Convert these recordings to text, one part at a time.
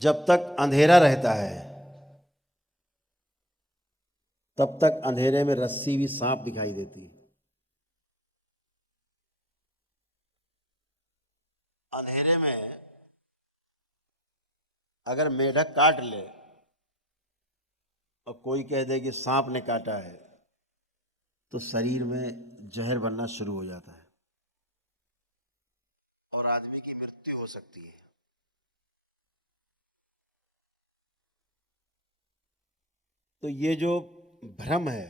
जब तक अंधेरा रहता है तब तक अंधेरे में रस्सी भी सांप दिखाई देती है। अंधेरे में अगर मेढक काट ले और कोई कह दे कि सांप ने काटा है तो शरीर में जहर बनना शुरू हो जाता है और आदमी की मृत्यु हो सकती है। तो ये जो भ्रम है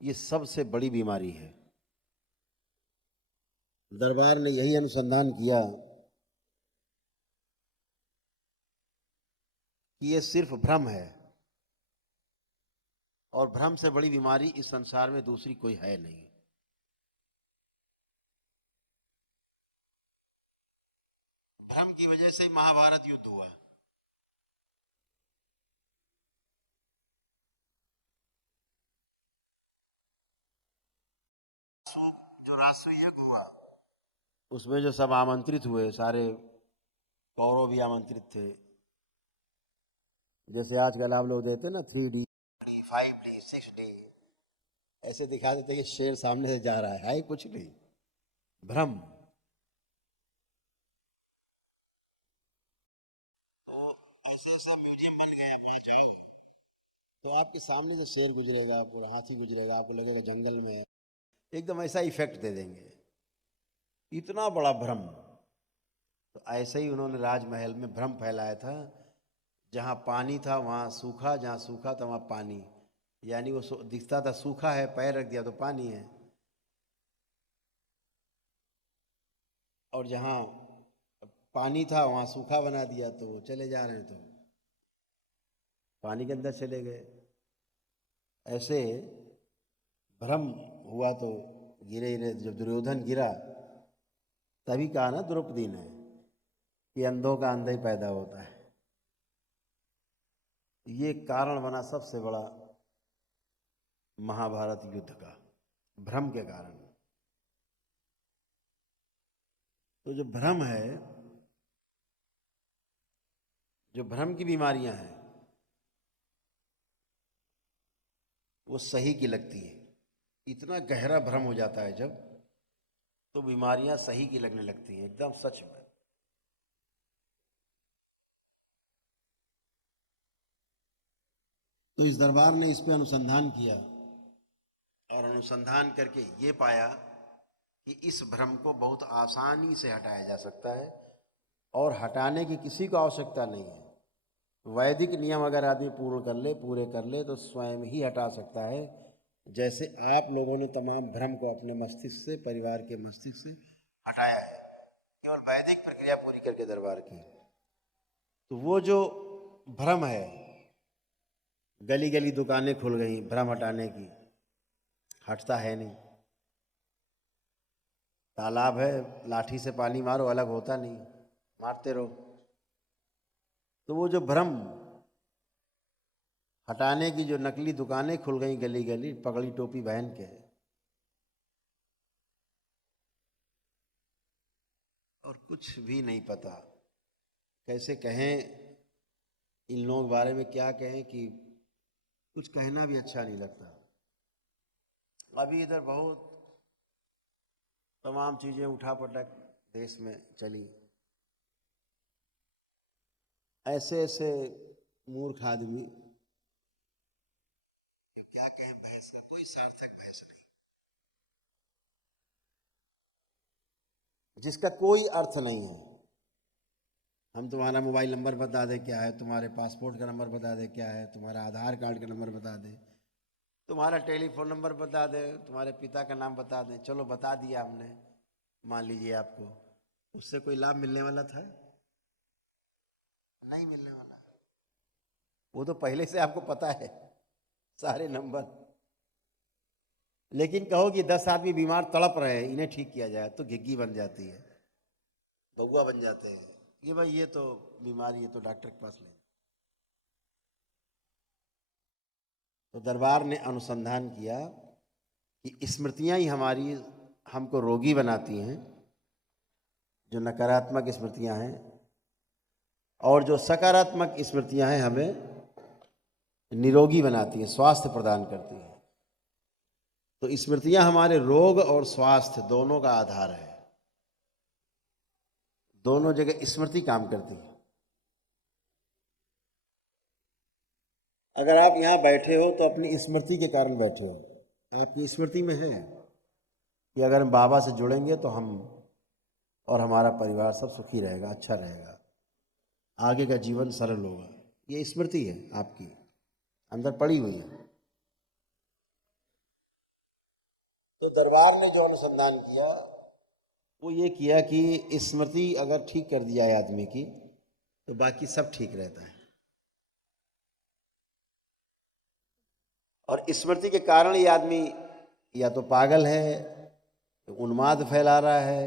ये सबसे बड़ी बीमारी है। दरबार ने यही अनुसंधान किया कि ये सिर्फ भ्रम है और भ्रम से बड़ी बीमारी इस संसार में दूसरी कोई है नहीं। भ्रम की वजह से महाभारत युद्ध हुआ। जो राष्ट्रीय यज्ञ हुआ उसमें जो सब आमंत्रित हुए, सारे कौरव भी आमंत्रित थे। जैसे आजकल आप लोग देते ना 3D 5D 6D, ऐसे दिखा देते कि शेर सामने से जा रहा है कुछ नहीं, भ्रम। तो ऐसा ऐसा म्यूजियम बन गया अपना जाओ तो आपके सामने से शेर गुजरेगा, पूरा हाथी गुजरेगा, आपको लगेगा जंगल में है। एकदम ऐसा इफेक्ट दे देंगे, इतना बड़ा भ्रम। तो ऐसे ही उन्होंने राजमहल में भ्रम फैलाया था, जहाँ पानी था वहाँ सूखा, जहाँ सूखा था वहाँ पानी। यानी वो दिखता था सूखा है, पैर रख दिया तो पानी है, और जहाँ पानी था वहाँ सूखा बना दिया तो वो चले जा रहे हैं, तो पानी के अंदर चले गए। ऐसे भ्रम हुआ तो गिरे गिरे। जब दुर्योधन गिरा तभी कहा ना द्रौपदी ने कि अंधों का अंधा ही पैदा होता है। ये कारण बना सबसे बड़ा महाभारत युद्ध का, भ्रम के कारण। तो जो भ्रम है, जो भ्रम की बीमारियां हैं वो सही की लगती है। इतना गहरा भ्रम हो जाता है जब, तो बीमारियां सही की लगने लगती हैं, एकदम सच में। तो इस दरबार ने इस पे अनुसंधान किया और अनुसंधान करके ये पाया कि इस भ्रम को बहुत आसानी से हटाया जा सकता है और हटाने की किसी को आवश्यकता नहीं है। वैदिक नियम अगर आदमी पूरे कर ले तो स्वयं ही हटा सकता है। जैसे आप लोगों ने तमाम भ्रम को अपने मस्तिष्क से, परिवार के मस्तिष्क से हटाया है, केवल वैदिक प्रक्रिया पूरी करके दरबार की। तो वो जो भ्रम है, गली गली दुकानें खुल गई भ्रम हटाने की, हटता है नहीं। तालाब है, लाठी से पानी मारो अलग होता नहीं, मारते रहो। तो वो जो भ्रम हटाने की जो नकली दुकानें खुल गई गली गली, पगड़ी टोपी पहन के, और कुछ भी नहीं पता। कैसे कहें इन लोगों के बारे में, क्या कहें कि कुछ कहना भी अच्छा नहीं लगता। अभी इधर बहुत तमाम चीज़ें उठा पटक देश में चली, ऐसे ऐसे मूर्ख आदमी, क्या कहें, बहस का कोई सार्थक बहस नहीं, जिसका कोई अर्थ नहीं है। हम तुम्हारा मोबाइल नंबर बता दें क्या है, तुम्हारे पासपोर्ट का नंबर बता दें क्या है, तुम्हारा आधार कार्ड का नंबर बता दें, तुम्हारा टेलीफोन नंबर बता दें, तुम्हारे पिता का नाम बता दें, चलो बता दिया हमने, मान लीजिए आपको, उससे कोई लाभ मिलने वाला था? नहीं मिलने वाला। वो तो पहले से आपको पता है सारे नंबर। लेकिन कहो कि 10 आदमी बीमार तड़प रहे हैं, इन्हें ठीक किया जाए, तो घिग्गी बन जाती है, बउआ बन जाते हैं। ये भाई ये तो बीमारी है, तो डॉक्टर के पास ले। तो दरबार ने अनुसंधान किया कि स्मृतियां ही हमारी, हमको रोगी बनाती हैं। जो नकारात्मक स्मृतियां हैं और जो सकारात्मक स्मृतियां हैं हमें निरोगी बनाती हैं, स्वास्थ्य प्रदान करती हैं। तो स्मृतियां हमारे रोग और स्वास्थ्य दोनों का आधार है। दोनों जगह स्मृति काम करती है। अगर आप यहाँ बैठे हो तो अपनी स्मृति के कारण बैठे हो। आपकी स्मृति में है कि अगर हम बाबा से जुड़ेंगे तो हम और हमारा परिवार सब सुखी रहेगा, अच्छा रहेगा, आगे का जीवन सरल होगा। ये स्मृति है, आपकी अंदर पड़ी हुई है। तो दरबार ने जो अनुसंधान किया वो ये किया कि स्मृति अगर ठीक कर दिया है आदमी की तो बाकी सब ठीक रहता है। और स्मृति के कारण ये आदमी या तो पागल है, उन्माद फैला रहा है,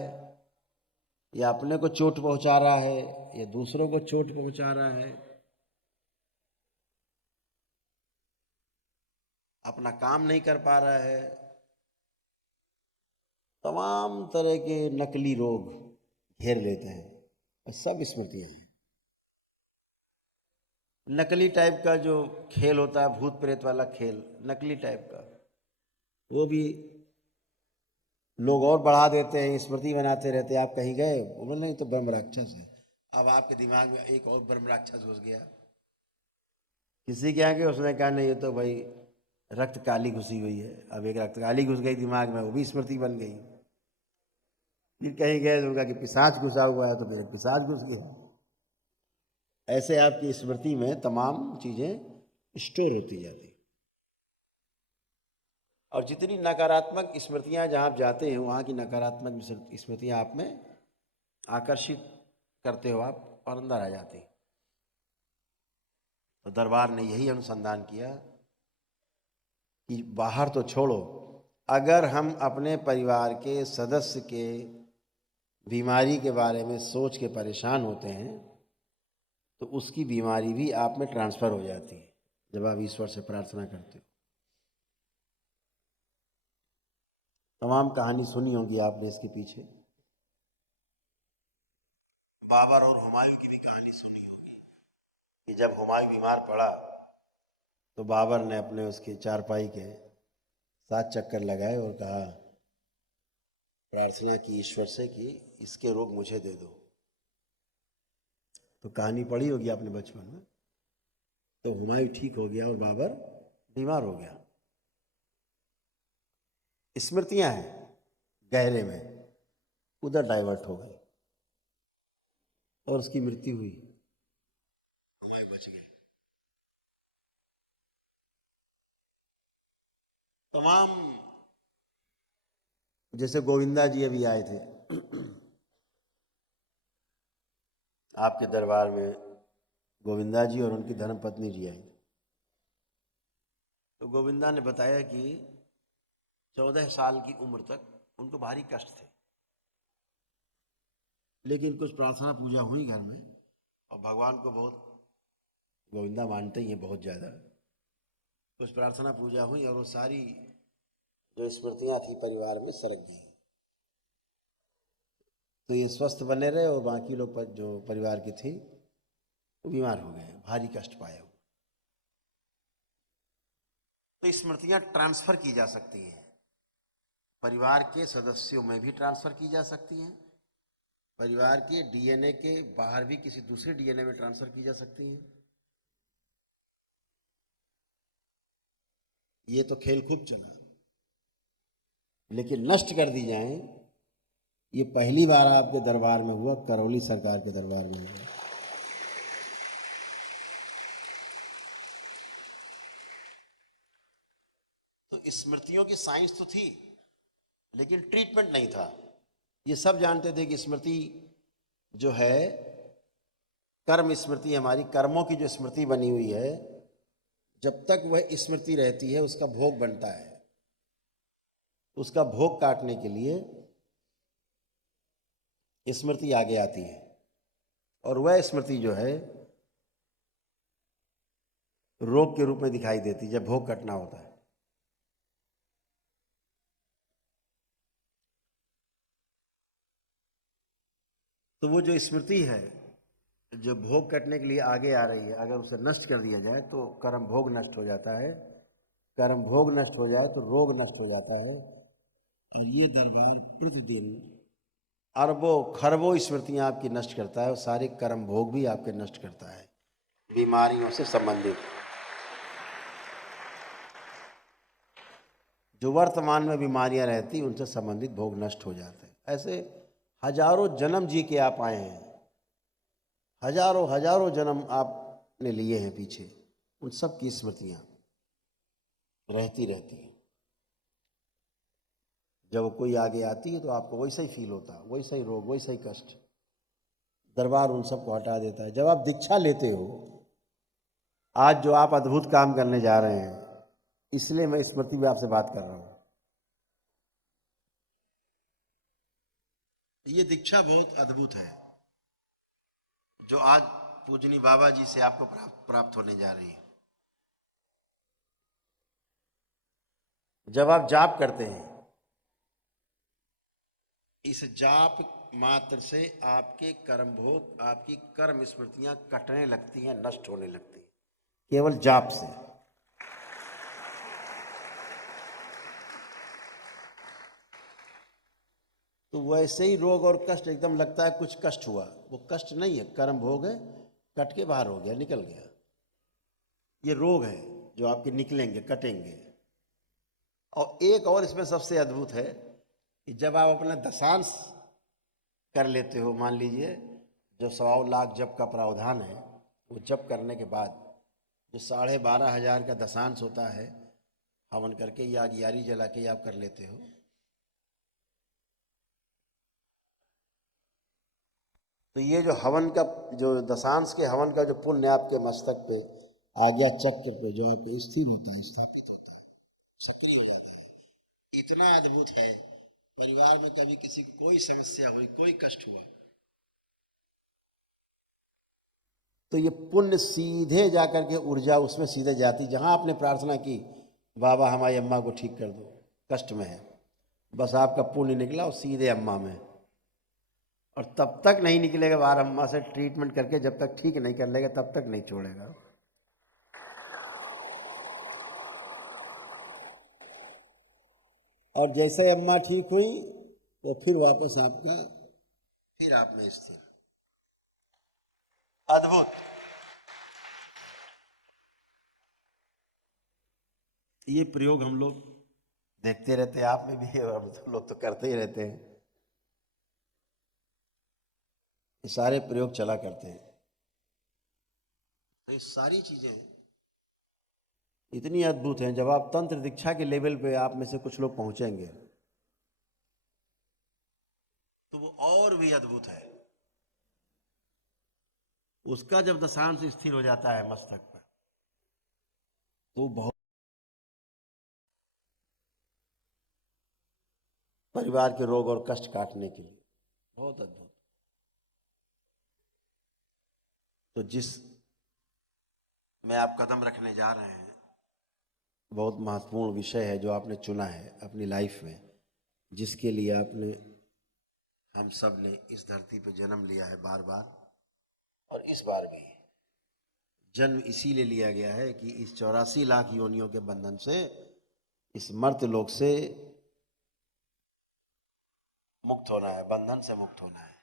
या अपने को चोट पहुंचा रहा है, या दूसरों को चोट पहुंचा रहा है, अपना काम नहीं कर पा रहा है। तमाम तरह के नकली रोग घेर लेते हैं और सब स्मृतियां हैं। नकली टाइप का जो खेल होता है, भूत प्रेत वाला खेल, नकली टाइप का, वो भी लोग और बढ़ा देते हैं, स्मृति बनाते रहते हैं। आप कहीं गए, बोले नहीं तो ब्रह्म राक्षस है। अब आपके दिमाग में एक और ब्रह्म राक्षस घुस गया। किसी के यहाँ गए, उसने कहा नहीं ये तो भाई रक्त काली घुसी हुई है। अब एक रक्त काली घुस गई दिमाग में, वो भी स्मृति बन गई। फिर कहीं गए, उनका कि पिशाच घुसा हुआ है, तो फिर पिशाच घुस गया। ऐसे आपकी स्मृति में तमाम चीजें स्टोर होती जाती। और जितनी नकारात्मक स्मृतियां जहाँ आप जाते हैं, वहाँ की नकारात्मक स्मृतियां आप में आकर्षित करते हो आप, और अंदर आ जाती। तो दरबार ने यही अनुसंधान किया कि बाहर तो छोड़ो, अगर हम अपने परिवार के सदस्य के बीमारी के बारे में सोच के परेशान होते हैं तो उसकी बीमारी भी आप में ट्रांसफ़र हो जाती है जब आप ईश्वर से प्रार्थना करते हो। तमाम कहानी सुनी होगी आपने इसके पीछे। बाबर और हुमायूं की भी कहानी सुनी होगी कि जब हुमायूं बीमार पड़ा तो बाबर ने अपने उसके चारपाई के 7 चक्कर लगाए और कहा, प्रार्थना की ईश्वर से कि इसके रोग मुझे दे दो। तो कहानी पढ़ी होगी आपने बचपन में। तो हुमायूं ठीक हो गया और बाबर बीमार हो गया। स्मृतियां हैं गहरे में, उधर डाइवर्ट हो गई और उसकी मृत्यु हुई, हुमायूं बच गए। तमाम, जैसे गोविंदा जी अभी आए थे आपके दरबार में, गोविंदा जी और उनकी धर्मपत्नी जी आई। तो गोविंदा ने बताया कि 14 साल की उम्र तक उनको भारी कष्ट थे, लेकिन कुछ प्रार्थना पूजा हुई घर में और भगवान को बहुत, गोविंदा मानते ही हैं बहुत ज़्यादा, कुछ प्रार्थना पूजा हुई और वो सारी जो स्मृतियाँ थी परिवार में सरक गई। तो ये स्वस्थ बने रहे और बाकी लोग जो परिवार की थी वो बीमार हो गए, भारी कष्ट पाए। तो स्मृतियाँ ट्रांसफ़र की जा सकती हैं, परिवार के सदस्यों में भी ट्रांसफ़र की जा सकती हैं, परिवार के डीएनए के बाहर भी किसी दूसरे डीएनए में ट्रांसफ़र की जा सकती हैं। ये तो खेल खूब चला, लेकिन नष्ट कर दी जाए, ये पहली बार आपके दरबार में हुआ, करौली सरकार के दरबार में हुआ। तो स्मृतियों की साइंस तो थी लेकिन ट्रीटमेंट नहीं था। ये सब जानते थे कि स्मृति जो है, कर्म स्मृति, हमारी कर्मों की जो स्मृति बनी हुई है, जब तक वह स्मृति रहती है उसका भोग बनता है। उसका भोग काटने के लिए स्मृति आगे आती है और वह स्मृति जो है रोग के रूप में दिखाई देती है जब भोग कटना होता है। तो वो जो स्मृति है जो भोग कटने के लिए आगे आ रही है, अगर उसे नष्ट कर दिया जाए तो कर्म भोग नष्ट हो जाता है, कर्म भोग नष्ट हो जाए तो रोग नष्ट हो जाता है। और ये दरबार प्रतिदिन अरबों खरबों स्मृतियां आपकी नष्ट करता है, और सारे कर्म भोग भी आपके नष्ट करता है, बीमारियों से संबंधित। जो वर्तमान में बीमारियां रहती उनसे संबंधित भोग नष्ट हो जाते हैं। ऐसे हजारों जन्म जी के आप आए हैं, हजारों हजारों जन्म आपने लिए हैं पीछे, उन सब की स्मृतियां रहती रहती हैं। जब कोई आगे आती है तो आपको वैसा ही फील होता है, वैसा ही रोग, वैसा ही कष्ट। दरबार उन सबको हटा देता है। जब आप दीक्षा लेते हो, आज जो आप अद्भुत काम करने जा रहे हैं, इसलिए मैं स्मृति में आपसे बात कर रहा हूं। ये दीक्षा बहुत अद्भुत है जो आज पूजनी बाबा जी से आपको प्राप्त होने जा रही है। जब आप जाप करते हैं, इस जाप मात्र से आपके कर्म भोग, आपकी कर्म स्मृतियां कटने लगती हैं, नष्ट होने लगती हैं, केवल जाप से। तो वैसे ही रोग और कष्ट एकदम लगता है कुछ कष्ट हुआ, वो कष्ट नहीं है, कर्म भोग है, कट के बाहर हो गया, निकल गया। ये रोग है जो आपके निकलेंगे, कटेंगे। और एक और इसमें सबसे अद्भुत है कि जब आप अपना दशांश कर लेते हो, मान लीजिए जो 1.25 लाख जप का प्रावधान है, वो जप करने के बाद जो 12,500 का दशांश होता है, हवन करके या अगियारी जला के आप कर लेते हो, तो ये जो हवन का, जो दशांश के हवन का जो पुण्य आपके मस्तक पे, आज्ञा चक्र पे जो आपके स्थिर होता है, स्थापित होता है, सक्रिय हो जाता है, इतना अद्भुत है। परिवार में कभी किसी को कोई समस्या हुई, कोई कष्ट हुआ, तो ये पुण्य सीधे जाकर के ऊर्जा उसमें सीधे जाती। जहां आपने प्रार्थना की, बाबा हमारी अम्मा को ठीक कर दो, कष्ट में है, बस आपका पुण्य निकला और सीधे अम्मा में। और तब तक नहीं निकलेगा बाहर, अम्मा से ट्रीटमेंट करके जब तक ठीक नहीं कर लेगा तब तक नहीं छोड़ेगा। और जैसे अम्मा ठीक हुई, वो फिर वापस आपका, फिर आप में स्थिर। अद्भुत। ये प्रयोग हम लोग देखते रहते हैं, आप में भी है, और हम लोग तो करते ही रहते हैं। ये सारे प्रयोग चला करते हैं। तो ये सारी चीजें इतनी अद्भुत हैं। जब आप तंत्र दीक्षा के लेवल पे आप में से कुछ लोग पहुंचेंगे तो वो और भी अद्भुत है। उसका जब दशांश स्थिर हो जाता है मस्तक पर, तो बहुत, परिवार के रोग और कष्ट काटने के लिए बहुत अद्भुत। तो जिस में आप कदम रखने जा रहे हैं, बहुत महत्वपूर्ण विषय है जो आपने चुना है अपनी लाइफ में, जिसके लिए आपने, हम सब ने इस धरती पर जन्म लिया है बार बार, और इस बार भी जन्म इसीलिए लिया गया है कि इस 84 लाख योनियों के बंधन से, इस मर्त्य लोक से मुक्त होना है, बंधन से मुक्त होना है।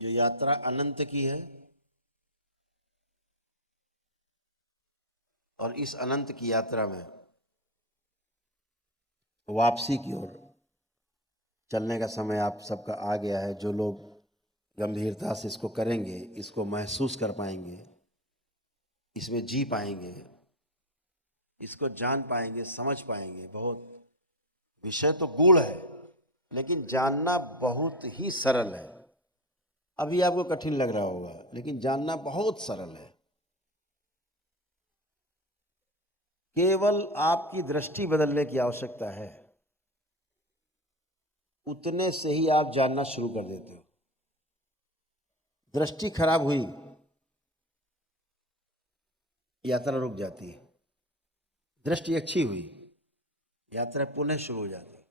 जो यात्रा अनंत की है, और इस अनंत की यात्रा में वापसी की ओर चलने का समय आप सबका आ गया है। जो लोग गंभीरता से इसको करेंगे, इसको महसूस कर पाएंगे, इसमें जी पाएंगे, इसको जान पाएंगे, समझ पाएंगे। बहुत विषय तो गूढ़ है, लेकिन जानना बहुत ही सरल है। अभी आपको कठिन लग रहा होगा, लेकिन जानना बहुत सरल है। केवल आपकी दृष्टि बदलने की आवश्यकता है, उतने से ही आप जानना शुरू कर देते हो। दृष्टि खराब हुई, यात्रा रुक जाती है। दृष्टि अच्छी हुई, यात्रा पुनः शुरू हो जाती है।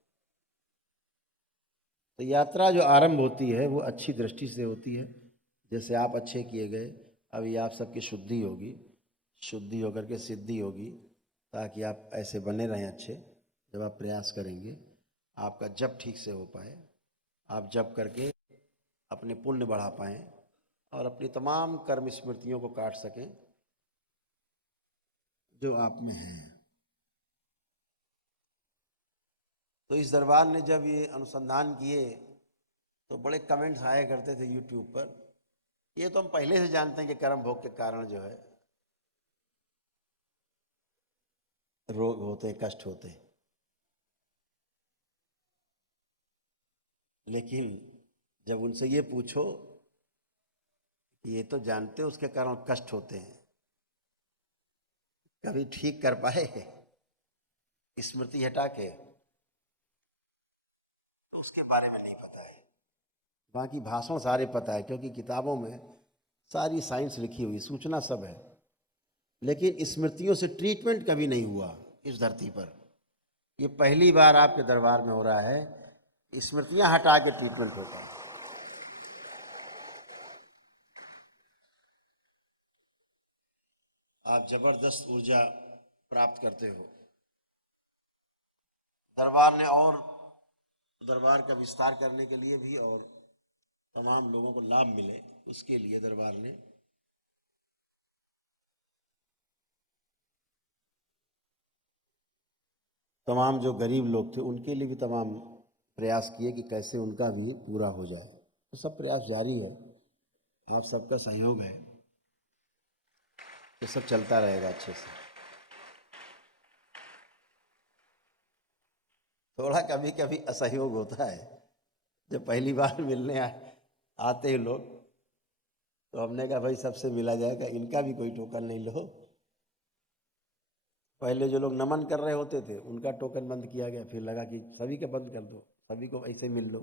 तो यात्रा जो आरंभ होती है वो अच्छी दृष्टि से होती है। जैसे आप अच्छे किए गए, अभी आप सबकी शुद्धि होगी, शुद्धि होकर के सिद्धि होगी, ताकि आप ऐसे बने रहें अच्छे। जब आप प्रयास करेंगे, आपका जप ठीक से हो पाए, आप जप करके अपने पुण्य बढ़ा पाएँ और अपनी तमाम कर्म स्मृतियों को काट सकें जो आप में हैं। तो इस दरबार ने जब ये अनुसंधान किए तो बड़े कमेंट्स आया करते थे यूट्यूब पर। ये तो हम पहले से जानते हैं कि कर्म भोग के कारण जो है रोग होते हैं, कष्ट होते हैं, लेकिन जब उनसे ये पूछो कि ये तो जानते हो उसके कारण कष्ट होते हैं, कभी ठीक कर पाए स्मृति हटा के? तो उसके बारे में नहीं पता है। बाकी भाषण सारे पता है, क्योंकि किताबों में सारी साइंस लिखी हुई, सूचना सब है, लेकिन स्मृतियों से ट्रीटमेंट कभी नहीं हुआ इस धरती पर। ये पहली बार आपके दरबार में हो रहा है, स्मृतियां हटा के ट्रीटमेंट होता है। आप जबरदस्त ऊर्जा प्राप्त करते हो। दरबार ने और दरबार का विस्तार करने के लिए भी और तमाम लोगों को लाभ मिले उसके लिए दरबार ने तमाम जो गरीब लोग थे उनके लिए भी तमाम प्रयास किए कि कैसे उनका भी पूरा हो जाए। तो सब प्रयास जारी है, आप सबका सहयोग है, तो सब चलता रहेगा अच्छे से। थोड़ा कभी कभी असहयोग होता है, जब पहली बार मिलने आते हैं लोग, तो हमने कहा भाई सबसे मिला जाएगा, इनका भी कोई टोकन नहीं लो। पहले जो लोग नमन कर रहे होते थे उनका टोकन बंद किया गया, फिर लगा कि सभी का बंद कर दो, सभी को ऐसे मिल लो।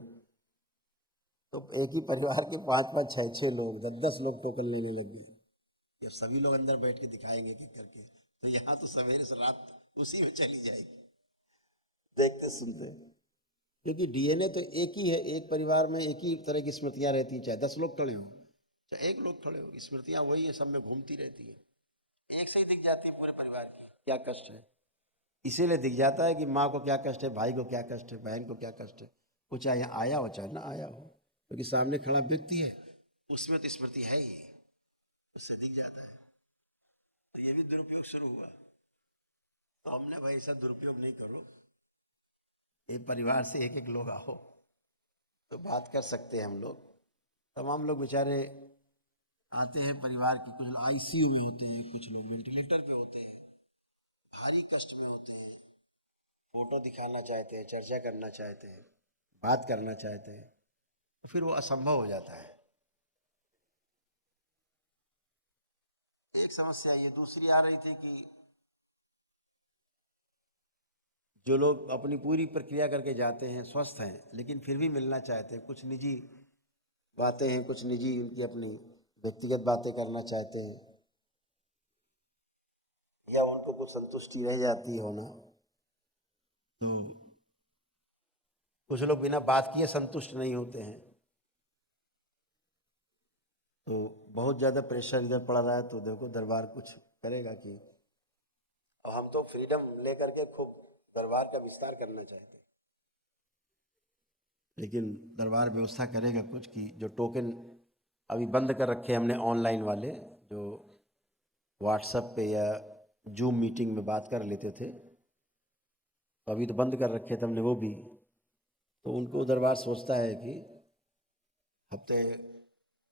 तो एक ही परिवार के 5-5, 6-6 लोग, 10-10 लोग टोकन लेने लग गए। जब सभी लोग अंदर बैठ के दिखाएंगे कि करके, तो यहाँ तो सवेरे से रात उसी में चली जाएगी, देखते सुनते। क्योंकि डीएनए तो एक ही है, एक परिवार में एक ही तरह की स्मृतियां रहती हैं, चाहे 10 लोग खड़े हों चाहे एक लोग खड़े हो, स्मृतियां वही है, सब में घूमती रहती है, एक से ही दिख जाती है पूरे परिवार की क्या कष्ट है। इसीलिए दिख जाता है कि माँ को क्या कष्ट है, भाई को क्या कष्ट है, बहन को क्या कष्ट है, वो चाहे यहाँ आया हो चाहे ना आया हो, क्योंकि सामने खड़ा व्यक्ति है, उसमें तो स्मृति है ही, उससे दिख जाता है। तो ये भी दुरुपयोग शुरू हुआ, तो हमने भाई ऐसा दुरुपयोग नहीं करो, एक परिवार से एक एक लोग आओ तो बात कर सकते हैं हम लोग। तमाम लोग बेचारे आते हैं परिवार के, कुछ लोग आईसीयू में होते हैं, कुछ लोग वेंटिलेटर पे होते हैं, भारी कष्ट में होते हैं, फोटो दिखाना चाहते हैं, चर्चा करना चाहते हैं, बात करना चाहते हैं, तो फिर वो असंभव हो जाता है। एक समस्या ये दूसरी आ रही थी कि जो लोग अपनी पूरी प्रक्रिया करके जाते हैं, स्वस्थ हैं, लेकिन फिर भी मिलना चाहते हैं, कुछ निजी बातें हैं, कुछ निजी उनकी अपनी व्यक्तिगत बातें करना चाहते हैं, या उनको कुछ संतुष्टि रह जाती है होना, तो कुछ लोग बिना बात किए संतुष्ट नहीं होते हैं। तो बहुत ज़्यादा प्रेशर इधर पड़ रहा है, तो देखो दरबार कुछ करेगा कि, और हम तो फ्रीडम लेकर के खूब दरबार का विस्तार करना चाहते हैं, लेकिन दरबार व्यवस्था करेगा कुछ कि जो टोकन अभी बंद कर रखे हैं हमने ऑनलाइन वाले, जो व्हाट्सएप पे या जूम मीटिंग में बात कर लेते थे, तो अभी तो बंद कर रखे थे हमने वो भी। तो उनको दरबार सोचता है कि हफ्ते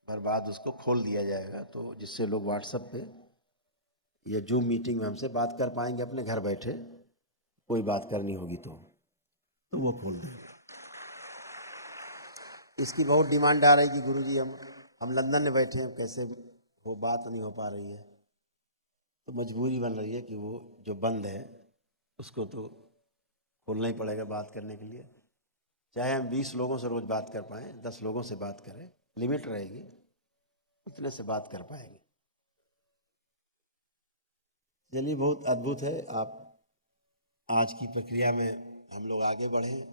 भर बाद उसको खोल दिया जाएगा, तो जिससे लोग व्हाट्सएप पे या जूम मीटिंग में हमसे बात कर पाएंगे अपने घर बैठे, कोई बात करनी होगी तो वो खोल देंगे। इसकी बहुत डिमांड आ रही कि गुरुजी हम लंदन में बैठे हैं, कैसे वो बात नहीं हो पा रही है, तो मजबूरी बन रही है कि वो जो बंद है उसको तो खोलना ही पड़ेगा बात करने के लिए। चाहे हम 20 लोगों से रोज़ बात कर पाएँ, 10 लोगों से बात करें, लिमिट रहेगी, उतने से बात कर पाएंगे। चलिए, बहुत अद्भुत है, आप आज की प्रक्रिया में हम लोग आगे बढ़ें,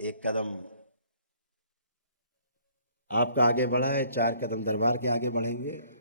एक कदम आपका आगे बढ़ा है, 4 कदम दरबार के आगे बढ़ेंगे।